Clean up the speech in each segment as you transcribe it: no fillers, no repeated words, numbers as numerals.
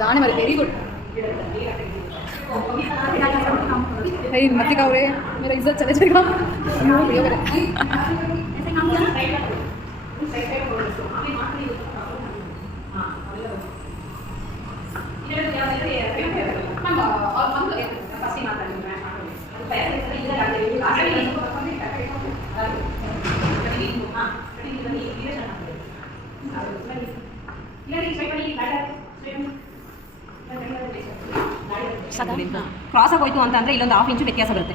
दाने वाले very good. भाई मत दिखाओ रे, मेरा इज्जत चले जाएगा। ಕ್ರಾಸ್ ಆಗೋಯ್ತು ಅಂತಂದ್ರೆ ಇಲ್ಲೊಂದು 1/2 ಇಂಚು ವ್ಯತ್ಯಾಸ ಬರುತ್ತೆ.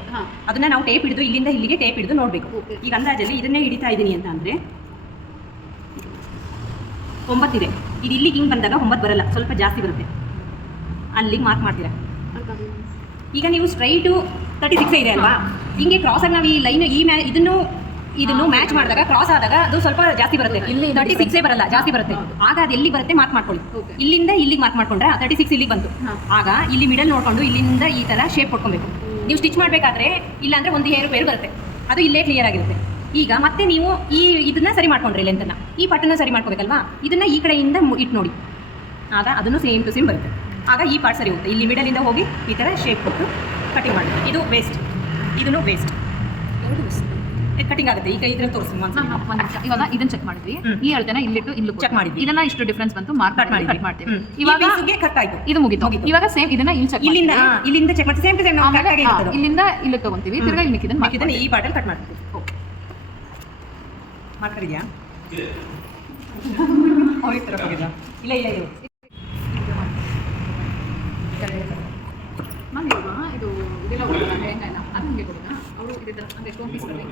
ಅದನ್ನ ನಾವು ಟೇಪ್ ಹಿಡಿದು ಇಲ್ಲಿಂದ ಇಲ್ಲಿಗೆ ಟೇಪ್ ಹಿಡಿದು ನೋಡಬೇಕು. ಈಗ ಅಂದಾಜಲ್ಲಿ ಇದನ್ನೇ ಹಿಡಿತಾ ಇದ್ದೀನಿ ಅಂತ ಅಂದ್ರೆ 9 ಇದೆ. ಇದು ಇಲ್ಲಿಗೆ ಹಿಂಗೆ ಬಂದಾಗ 9 ಬರಲ್ಲ, ಸ್ವಲ್ಪ ಜಾಸ್ತಿ ಬರುತ್ತೆ. ಅಲ್ಲಿಗೆ ಮಾರ್ಕ್ ಮಾಡ್ತೀರಾ. ಈಗ ನೀವು ಸ್ಟ್ರೈಟು 36 ಇದೆ ಅಲ್ವಾ, ಹಿಂಗೆ ಕ್ರಾಸ್ ಆಗಿ ನಾವು ಈ ಲೈನ್ ಇದನ್ನು ಮ್ಯಾಚ್ ಮಾಡಿದಾಗ ಕ್ರಾಸ್ ಆದಾಗ ಅದು ಸ್ವಲ್ಪ ಜಾಸ್ತಿ ಬರುತ್ತೆ. ಇಲ್ಲಿ 36 ಬರಲ್ಲ, ಜಾಸ್ತಿ ಬರುತ್ತೆ. ಆಗ ಅದು ಎಲ್ಲಿ ಬರುತ್ತೆ ಮಾರ್ಕ್ ಮಾಡ್ಕೊಳ್ಳಿ. ಇಲ್ಲಿಂದ ಇಲ್ಲಿಗೆ ಮಾರ್ಕ್ ಮಾಡ್ಕೊಂಡ್ರೆ 36 ಇಲ್ಲಿಗೆ ಬಂತು. ಆಗ ಇಲ್ಲಿ ಮಿಡಲ್ ನೋಡ್ಕೊಂಡು ಇಲ್ಲಿಂದ ಈ ತರ ಶೇಪ್ ಕೊಟ್ಕೊಬೇಕು. ನೀವು ಸ್ಟಿಚ್ ಮಾಡಬೇಕಾದ್ರೆ ಇಲ್ಲ ಅಂದ್ರೆ ಒಂದು ಹೇರು ಬೇರು ಬರುತ್ತೆ, ಅದು ಇಲ್ಲೇ ಕ್ಲಿಯರ್ ಆಗಿರುತ್ತೆ. ಈಗ ಮತ್ತೆ ನೀವು ಇದನ್ನ ಸರಿ ಮಾಡ್ಕೊಂಡ್ರಿ ಲೆಂತನ್ನ, ಈ ಪಟ್ಟನ್ನ ಸರಿ ಮಾಡ್ಕೋಬೇಕಲ್ವಾ, ಇದನ್ನ ಈ ಕಡೆಯಿಂದ ಇಟ್ಟು ನೋಡಿ. ಆಗ ಅದನ್ನು ಸೇಮ್ ಟು ಸೇಮ್ ಬರುತ್ತೆ. ಆಗ ಈ ಪಾರ್ಟ್ ಸರಿ ಹೋಗುತ್ತೆ. ಇಲ್ಲಿ ಮಿಡಲಿಂದ ಹೋಗಿ ಈ ಥರ ಶೇಪ್ ಕೊಟ್ಟು ಕಟಿಂಗ್ ಮಾಡಿ. ಇದು ವೇಸ್ಟ್, ಇದನ್ನು ವೇಸ್ಟ್ ಕಟಿಂಗ್ ಆಗುತ್ತೆ. ಈಗ ಇದ್ರಲ್ಲಿ ತೋರಿಸಿ ಇವಾಗ ಇದನ್ನ ಚೆಕ್ ಮಾಡಿದ್ವಿ. ಈ ಅಳತೆನ ಇಲ್ಲಿಟ್ಟು ಇಲ್ಲಿ ಚೆಕ್ ಮಾಡಿದ್ವಿ. ಇದನ್ನ ಇಷ್ಟು ಡಿಫರೆನ್ಸ್ ಬಂತು, ಮಾರ್ಕ್ ಕಟ್ ಮಾಡ್ತೀವಿ. ಇವಾಗ ಕಟ್ ಆಯ್ತು, ಇದು ಮುಗಿತು. ಇವಾಗ ಸೇಮ್ ಇದನ್ನ ಇಲ್ಲಿ ಚೆಕ್ ಇಲ್ಲಿಂದ ಚೆಕ್ ಮಾಡಿ ಸೇಮ್ ಟು ಸೇಮ್ ಇಲ್ಲಿಂದ ಇಲ್ಲಿ ತಗೊಂತೀವಿ. ತಿರ್ಗಾ ಇಲ್ಲಿ ಮಿಕ್ಕಿದನ್ನ ಈ ಪಾರ್ಟಲ್ಲಿ ಕಟ್ ಮಾಡ್ತೀವಿ. ಓಕೆ, ಮಾಡ್ಕೊಂಡಿದ್ಯಾ? ಅವ್ರಿಗೆ ತರ ಹೋಗಿಲ್ಲ. ಇಲ್ಲ ಇಲ್ಲ ಇದು ಮ್ಯಾಮ್ ಇವಾಗ ಇದು ಇದೆಲ್ಲ ಕೊಡೋಣ, ಹೆಂಗಲ್ಲ ಅದು ನಿಮಗೆ ಕೊಡೋಣ. ಅವರು ಇದೆ ಅಂದರೆ ಸ್ಟೋನ್ ಪೀಸ್ ಕೊಡ್ತಾರೆ.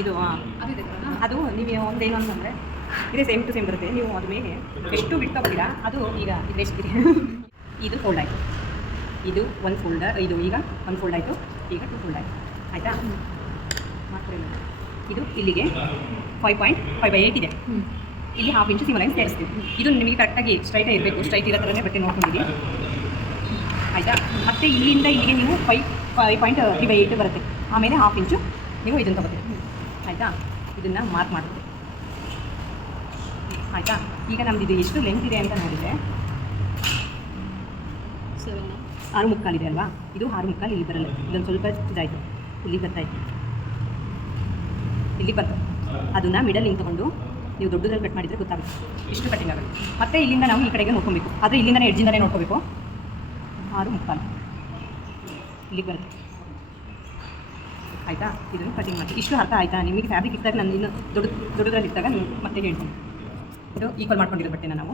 ಇದು ಅದು ನೀವು ಒಂದೇನು ಅಂತಂದರೆ ಇದೇ ಸೇಮ್ ಟು ಸೇಮ್ ಬರುತ್ತೆ. ನೀವು ಅದ್ರ ಮೇಲೆ ಎಷ್ಟು ಬಿಟ್ಟು ಅದು ಈಗ ಇದು ಎಷ್ಟಿದೆ. ಇದು ಫೋಲ್ಡ್ ಆಯಿತು, ಇದು ಒಂದು ಫೋಲ್ಡರ್, ಇದು ಈಗ ಒಂದು ಫೋಲ್ಡ್ ಆಯಿತು, ಈಗ 2 ಫೋಲ್ಡ್ ಆಯಿತು. ಆಯಿತಾ? ಮಾಡ್ಕೊಳ್ಳಿ. ಇದು ಇಲ್ಲಿಗೆ 5.5/8 ಇದೆ. ಇಲ್ಲಿ 1/2 ಇಂಚು ಸೀಮ್ ಲೈನ್ ಸೇರಿಸ್ತೀವಿ. ಇದು ನಿಮಗೆ ಕರೆಕ್ಟಾಗಿ ಸ್ಟ್ರೈಟೇ ಇರಬೇಕು. ಸ್ಟ್ರೈಟ್ ಇರೋ ಥರನೇ ಬಟ್ಟೆ ನೋಡ್ಕೊಂಡಿದ್ದೀವಿ. ಆಯಿತಾ? ಮತ್ತು ಇಲ್ಲಿಂದ ಇಲ್ಲಿಗೆ ನೀವು 5.3/8 ಬರುತ್ತೆ. ಆಮೇಲೆ 1/2 ಇಂಚು ನೀವು ಇದನ್ನು ತೊಗೋತೀವಿ. ಆಯಿತಾ? ಇದನ್ನು ಮಾರ್ಕ್ ಮಾಡ್ತೀವಿ. ಆಯಿತಾ? ಈಗ ನಮ್ದು ಇದು ಎಷ್ಟು ಲೆಂತ್ ಇದೆ ಅಂತ ನೋಡಿದರೆ 6.75 ಇದೆ ಅಲ್ವಾ? ಇದು 6.75 ಇಲ್ಲಿ ಬರಲ್ಲ. ಇದೊಂದು ಸ್ವಲ್ಪ ಇದಾಯಿತು, ಇಲ್ಲಿ ಬರ್ತಾಯಿತ್ತು, ಇಲ್ಲಿ ಬರ್ತದೆ. ಅದನ್ನು ಮಿಡಲ್ ಹಿಂಗೆ ತೊಗೊಂಡು ನೀವು ದೊಡ್ಡದಲ್ಲಿ ಕಟ್ ಮಾಡಿದರೆ ಗೊತ್ತಾಗುತ್ತೆ ಇಷ್ಟು ಕಟ್ಟಿಂಗ್ ಆಗುತ್ತೆ. ಮತ್ತು ಇಲ್ಲಿಂದ ನಾವು ಈ ಕಡೆಗೆ ನೋಡ್ಕೊಬೇಕು. ಆದರೆ ಇಲ್ಲಿಂದನೇ ಎಡ್ಜಿಂದನೇ ನೋಡ್ಕೋಬೇಕು. 6.75 ಇಲ್ಲಿಗೆ ಬರುತ್ತೆ. ಆಯಿತಾ? ಇದನ್ನು ಕಟಿಂಗ್ ಮಾಡಿ. ಇಷ್ಟು ಅರ್ಥ ಆಯಿತಾ ನಿಮಗೆ? ಫ್ಯಾಬ್ರಿಕ್ ಇದ್ದಾಗ ನಾನು ಇನ್ನು ದೊಡ್ಡದ್ರಲ್ಲಿ ಇದ್ದಾಗ ನೀವು ಮತ್ತೆ ಹೇಳ್ತೀನಿ. ಇದು ಈಕ್ವಲ್ ಮಾಡ್ಕೊಂಡಿರೋ ಬಟ್ಟೆನ ನಾವು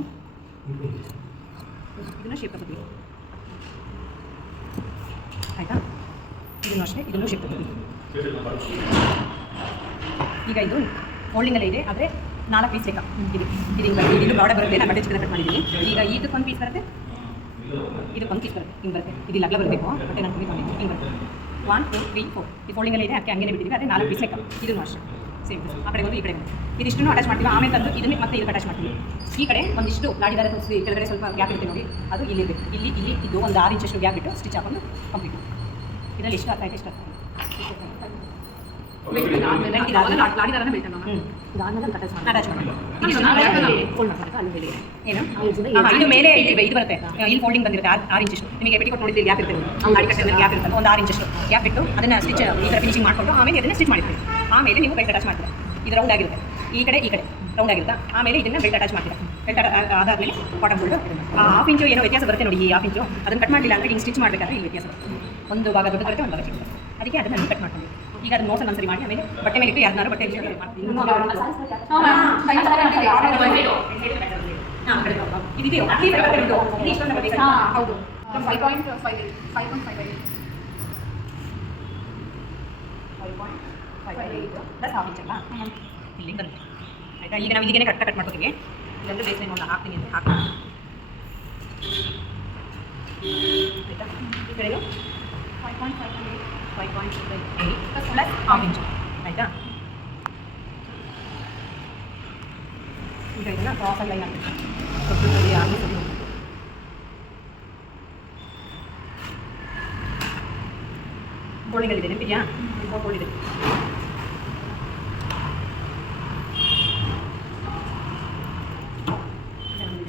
ಇದನ್ನು ಶೇಪ್ ತಗೋತೀವಿ. ಆಯಿತಾ? ಇದನ್ನು ಅಷ್ಟೇ, ಇದನ್ನು ಶೇಪ್ ತಗೋತೀವಿ. ಈಗ ಇದು ಫೋಲ್ಡಿಂಗಲ್ಲೇ ಇದೆ, ಆದರೆ 4 ಪೀಸ್ ಬೇಕಾ. ಇದು ಇದು ಬಾರ್ಡರ್ ಬರುತ್ತೆ, ನಾನು ಕಟ್ಟಿಗೆ ಕಟ್ ಮಾಡಿದ್ದೀನಿ. ಈಗ ಇದಕ್ಕೊಂದು ಪೀಸ್ ಬರುತ್ತೆ, ಇದಕ್ಕೊಂದು ಪೀಸ್ ಬರುತ್ತೆ, ಹಿಂಗೆ ಬರುತ್ತೆ. ಇದು ಲಗ್ಲ ಬರಬೇಕು, ಬಟ್ಟೆ ನಾನು ತುಂಬಿಕೊಂಡಿದ್ದೀನಿ, ಹಿಂಗೆ ಬರುತ್ತೆ. 1 2 3 4 ಈ ಫೋಲ್ಡಿಂಗಲ್ಲೇ ಇದೆ, ಅದಕ್ಕೆ ಹಂಗೇ ಬಿಟ್ಟಿದ್ದೀವಿ. ಅದೇ 4 ಪೀಸ್ ಬೇಕಾ. ಇದನ್ನು ಅಷ್ಟೇ ಸೇಮ್ ಪೀಸ್. ಆ ಕಡೆ ಒಂದು ಈ ಕಡೆ ಒಂದು ಇದಿಷ್ಟು ಅಟ್ಯಾಚ್ ಮಾಡ್ತೀವಿ. ಆಮೇಲೆ ತಂದು ಇದನ್ನು ಮತ್ತೆ ಇದಕ್ಕೆ ಅಟ್ಯಾಚ್ ಮಾಡ್ತೀವಿ. ಈ ಕಡೆ ಒಂದಿಷ್ಟು ಗಾಡಿದಾರ ತೋರಿಸಿ ಕೆಳಗಡೆ ಸ್ವಲ್ಪ ಗ್ಯಾಪ್ ಇರುತ್ತೆ ನೋಡಿ, ಅದು ಇಲ್ಲಿರಬೇಕು. ಇಲ್ಲಿ ಇದು ಒಂದು 6 ಇಂಚಷ್ಟು ಗ್ಯಾಪ್ ಬಿಟ್ಟು ಸ್ಟಿಚ್ ಹಾಕೊಂಡು ಕಂಪ್ಲೀಟ್. ಇದರಲ್ಲಿ ಎಷ್ಟು ಆಗ್ತಾಯಿದೆ, ಎಷ್ಟು ಆಗ್ತಾಯಿದೆ ಇದು ಮೇಲೆ ಇದು ಬರುತ್ತೆ. ಇಲ್ಲಿ ಫೋಲ್ಡಿಂಗ್ ಬಂದಿರುತ್ತೆ 6 ಇಂಚಷ್ಟು. ನಿಮಗೆ ಪೆಟಿಕೋಟ್ ನೋಡಿದ್ರೆ ಗ್ಯಾಪ್ ಇರ್ತದೆ, ಗಾಡಿ ಕಟ್ಟೆ ಗ್ಯಾಪ್ ಇರುತ್ತೆ, ಒಂದು 6 ಇಂಚಷ್ಟು ಗ್ಯಾಪ್ ಇಟ್ಟು ಅದನ್ನು ಸ್ಟಿಚ್ ಈ ಥರ ಫಿನಿಶಿಂಗ್ ಮಾಡಿಕೊಂಡು ಆಮೇಲೆ ಅದನ್ನು ಸ್ಟಿಚ್ ಮಾಡ್ತೀವಿ. ಆಮೇಲೆ ನೀವು ಬೆಲ್ಟ್ ಅಟ್ಯಾಚ್ ಮಾಡ್ತೀರಾ. ಇದು ರೌಂಡ್ ಆಗಿರುತ್ತೆ, ಈ ಕಡೆ ರೌಂಡ್ ಆಗಿರುತ್ತೆ. ಆಮೇಲೆ ಇದನ್ನು ಬೆಲ್ಟ್ ಅಟ್ಯಾಚ್ ಮಾಡ್ತೀರಾ. ಬೆಲ್ಟ್ ಆದಾದಮೇಲೆ ಬಾಟಮ್ ಫೋಲ್ಡು 1/2 ಇಂಚು ಏನೋ ವ್ಯತ್ಯಾಸ ಬರುತ್ತೆ ನೋಡಿ. ಈ 1/2 ಇಂಚು ಅದನ್ನು ಕಟ್ ಮಾಡಲಿಲ್ಲ ಅಂದರೆ ಹಿಂಗೆ ಸ್ಟಿಚ್ ಮಾಡಬೇಕಾದ್ರೆ ಇಲ್ಲಿ ವ್ಯತ್ಯಾಸ ಬರುತ್ತೆ. ಒಂದು ಭಾಗ ದೊಡ್ಡ ಬರುತ್ತೆ, ಒಂದು ಭಾಗ ಚಿಕ್ಕ ಬರುತ್ತೆ. ಅದಕ್ಕೆ ಅದನ್ನು ಕಟ್ ಮಾಡ್ತೀವಿ. ಈಗ ಅದನ್ನು ನೋಟ್ಸ್ ಒಂದ್ಸರಿ ಮಾಡಿ ಆಮೇಲೆ ಬಟ್ಟೆ ಮೇಲೆ ಇಟ್ಟು ಯಾರನ್ನಾರು ಬಟ್ಟೆ ಮಾಡ್ತೀವಿ. ಇದೆಯೋ ಹೌದು 5.58 ಪ್ಲಸ್ 1/2 ಇಂಚಲ್ಲ ಇಲ್ಲಿ ಬರುತ್ತೆ. ಆಯಿತಾ? ಈಗ ನಾವು ಇಲ್ಲಿಗೆ ಕಟ್ ಮಾಡ್ಕೋತೀವಿ. ಇಲ್ಲಾಂದರೆ ಬೇಸ್ ಲೈನ್ ಒಂದು ಹಾಕ್ತೀನಿ ಅಂದರೆ ಹಾಕ್ತೀನಿ. ಆಯಿತಾ? ಈ ಕಡೆಗೆ 5.58 ಪ್ಲಸ್ 1/2 ಇಂಚು. ಆಯಿತಾ? ಈಗ ಇದನ್ನು ಕ್ರಾಸ್ ಲೈನ್ ಹಾಕ್ತೀನಿ. ದೊಡ್ಡ ಆಗಿ ಸರಿ ಹೋಗ್ತದೆ. ಫೋಲ್ಡಿಂಗಲ್ಲಿದೆ, ನೆನಪಿದೆಯಾ? ಫೋಲ್ಡ್ ಇದೆ.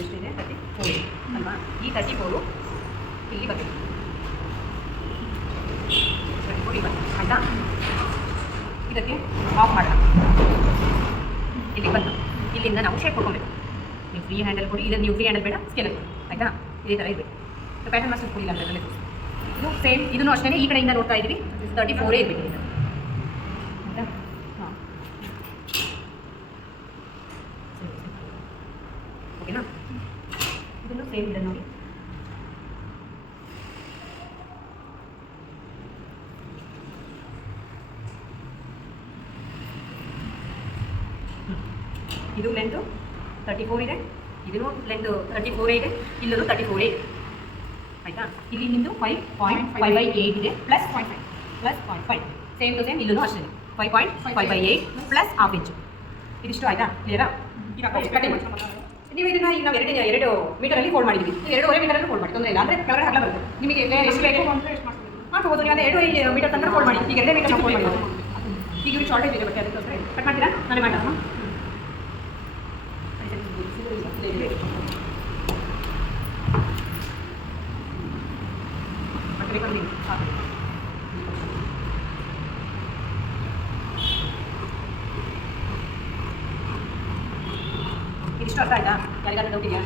ಎಷ್ಟಿದೆ 34 ಅಲ್ವಾ? ಈ 34 ಇಲ್ಲಿ ಬರ್ತದೆ, 34 ಇಲ್ಲಿ ಬರ್ತದೆ ಆಯಿತಾ. ಇದಕ್ಕೆ ಆಫ್ ಮಾಡೋಣ, ಇಲ್ಲಿ ಬಂದು ಇಲ್ಲಿಂದ ನಾವು ಶೇಪ್ ಕೊಡ್ಕೊಬೇಕು. ನೀವು ಫ್ರೀ ಹ್ಯಾಂಡಲ್ ಕೊಡಿ, ಇದನ್ನು ನೀವು ಫ್ರೀ ಹ್ಯಾಂಡಲ್ ಬೇಡ ಸ್ಕೇಲಲ್ಲಿ ಕೊಡಿ ಆಯಿತಾ. ಇದೇ ಥರ ಇರಬೇಕು. ಪ್ಯಾಟರ್ನ್ ಮಾಸ್ಟರ್ ಕೊಡಿಲ್ಲ ಅಂತ ಅದರಲ್ಲೇ ಇದು ಸೇಮ್, ಇದನ್ನು ಅಷ್ಟೇ ಈ ಕಡೆಯಿಂದ ನೋಡ್ತಾ ಇದ್ದೀವಿ 34 ಇರಬೇಕು ಆಯಿತಾ. ಹಾಂ ಓಕೆನಾ. ಇದನ್ನು ಸೇಮ್ ಇದೆ ನೋಡಿ. ಇದು ಲೆಂತು 34 ಇದೆ, ಇದೂ ಲೆಂತ್ 34 ಇದೆ, ಇಲ್ಲೂ 34 ಇದೆ ಆಯಿತಾ. ಇಲ್ಲಿ ನಿಮ್ಮದು 5.5/8 ಇದೆ ಪ್ಲಸ್ 0.5 ಸೇಮ್ ಟು ಸೇಮ್ ಇಲ್ಲೂ ಅಷ್ಟೇ 5.5/8 ಪ್ಲಸ್ ಹಾಫ್ ಇಂಚು. ಇದಿಷ್ಟು ಆಯಿತಾ, ಕ್ಲಿಯರಾ. ನೀವು ಇದನ್ನು ಈಗ ನಾವು 2 ಮೀಟರಲ್ಲಿ ಫೋಲ್ಡ್ ಮಾಡಿದ್ವಿ, 2.5 ಮೀಟರಲ್ಲಿ ಫೋಲ್ಡ್ ಮಾಡಿ, ತೊಂದರೆ ಇಲ್ಲ. ಅಂದರೆ ಕೆಳಗಡೆ ಹಗ್ಲ ಬರುತ್ತೆ ನಿಮಗೆ ಎಷ್ಟು ಬೇಕು ಮಾಡ್ಕೋಬೋದು. ನೀವು ಅದೇ 2 ಮೀಟರ್ ತನಕ ಫೋಲ್ಡ್ ಮಾಡಿ. ಈಗ 2 ಮೀಟರ್ ಫೋಲ್ಡ್ ಮಾಡಿ. ಈಗ ಇವ್ರಿಗೆ ಶಾರ್ಟೇಜ್ ಇದೆ ಬಟ್ಟೆ, ಅದಕ್ಕೋಸ್ಕರ ಕಟ್ ಮಾಡ್ತೀರಾ, ನಾನೇ ಮಾಡೋಣ. ಇದಿಷ್ಟು ಅರ್ಥ ಆಯ್ತಾ? ಯಾರಿಗಾದ್ರೂ ಡೌಟ್ ಇದೆಯಾ?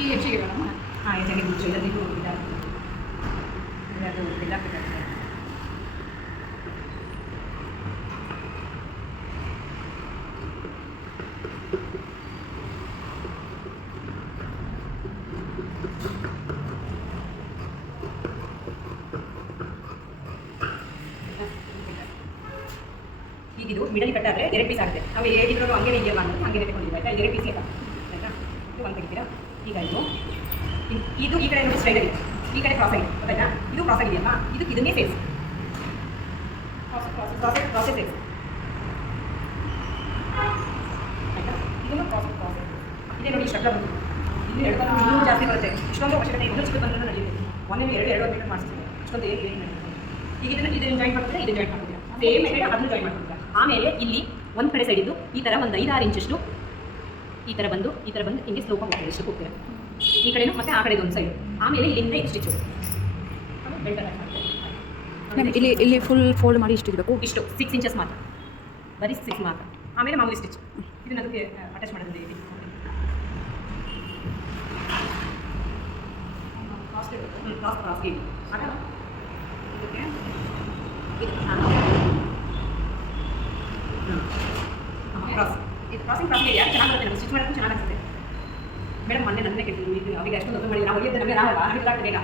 ಈ ಹೆಚ್ಚಿಗೆ ಹಾಂ, ಹೆಚ್ಚಾಗಿ ಮುಚ್ಚು ಇಲ್ಲದಿದ್ದು ಇದಾಗುತ್ತೆ, ಅದು ಇದಾಗ್ಬೇಕಾಗ್ತದೆ. ಈಗಿದು ಮಿಡಲ್ ಕಟ್ ಆದರೆ 2 ಪೀಸ್ ಆಗುತ್ತೆ. ನಾವು ಹೇಳಿದ್ರು ಹಂಗೆ ಇದೆಯಲ್ಲ ಅಂತ ಹಂಗೆ ತೆಗೊಂಡಿದ್ದೀವಿ ಆಯಿತಾ. 2 ಪೀಸ್ ಇಲ್ಲ ಆಯಿತಾ. ಇದು ಒಂದು ತೆಗಿತೀರಾ. ಈಗ ಇದು ಈ ಕಡೆ ನೋಡಿ ಸ್ಟ್ರೈಟ್ ಆಗಿದೆ, ಈ ಕಡೆ ಕ್ರಾಸ್ ಆಗಿದೆ ಗೊತ್ತಾಯ್ತಾ. ಇದು ಕ್ರಾಸ್ ಆಗಿದೆಯಲ್ಲ, ಇದನ್ನೇ ಸೇರಿಸಿ ಕ್ರಾಸೇ ಸೇರಿಸಿ ಆಯಿತಾ. ಇದನ್ನು ಕ್ರಾಸ್ ಇದೇ ನೋಡಿ, ಇಷ್ಟ ಬಂದು ಇಲ್ಲಿ ಎಡ್ಕೊಂಡು ಇನ್ನೂ ಜಾಸ್ತಿ ಬರುತ್ತೆ. ಇಷ್ಟೊಂದು ಅವಶ್ಯಕತೆ ಇನ್ನೂ ಚಿಕ್ಕ ಬಂದರೂ ನಡೆಯುತ್ತೆ. ಒಂದೇ 2 ಮೀಟರ್ ಮಾಡಿಸ್ತೀವಿ ಅಷ್ಟೊಂದು ಏನು. ಈಗ ಇದನ್ನು ಜಾಯಿನ್ ಮಾಡ್ತೀರಾ, ಇದನ್ನು ಜಾಯಿನ್ ಮಾಡ್ತೀರಾ, ಸೇಮ್ ಸೈಡ್ ಅದನ್ನು ಜಾಯಿನ್ ಮಾಡ್ತೀರಾ. ಆಮೇಲೆ ಇಲ್ಲಿ ಒಂದು ಕಡೆ ಸೈಡ್ ಇದ್ದು ಈ ಥರ ಒಂದು 5-6 ಇಂಚಷ್ಟು ಈ ಥರ ಬಂದು ಹಿಂಗೆ ಸ್ಲೋಪ್ ಹೋಗ್ತದೆ. ಎಷ್ಟು ಹೋಗ್ತೀರಾ ಈ ಕಡೆನೂ ಮತ್ತು ಆ ಕಡೆದು ಒಂದು ಸೈಡ್. ಆಮೇಲೆ ಇಲ್ಲಿಂದ ಇದು ಸ್ಟಿಚ್ ಇಲ್ಲಿ ಫುಲ್ ಫೋಲ್ಡ್ ಮಾಡಿ ಇಷ್ಟು ಇರಬೇಕು. ಇಷ್ಟು 6 ಇಂಚಸ್ ಮಾತ್ರ, ಬರೀ 6 ಮಾತ್ರ. ಆಮೇಲೆ ಮಾಮೂಲಿ ಸ್ಟಿಚ್ ಇದನ್ನ ಅದಕ್ಕೆ ಅಟ್ಯಾಚ್ ಮಾಡೋದು ಇದೆ. ಕ್ರಾಸ್ ಗೇಟ್ ಆಗ ಇದಕ್ಕೆ ಇದು ಕ್ರಾಸ್ ಇದು ಕ್ರಾಸಿಂಗ್ ಯಾರು ಚೆನ್ನಾಗಿ ಬರುತ್ತೆ, ನಮಗೆ ಸ್ಟಿಚ್ ಮಾಡೋದು ಚೆನ್ನಾಗಿ ಆಗ್ತದೆ. ಮೇಡಮ್ ಮೊನ್ನೆ ನನ್ನೇ ಕೇಳ್ತೀವಿ, ಅವಾಗ ಅಷ್ಟೊಂದು ಮಾಡಿದ್ರೆ ನಾವು ನಮಗೆ ರಾವಲ್ಲ ಬೇಗ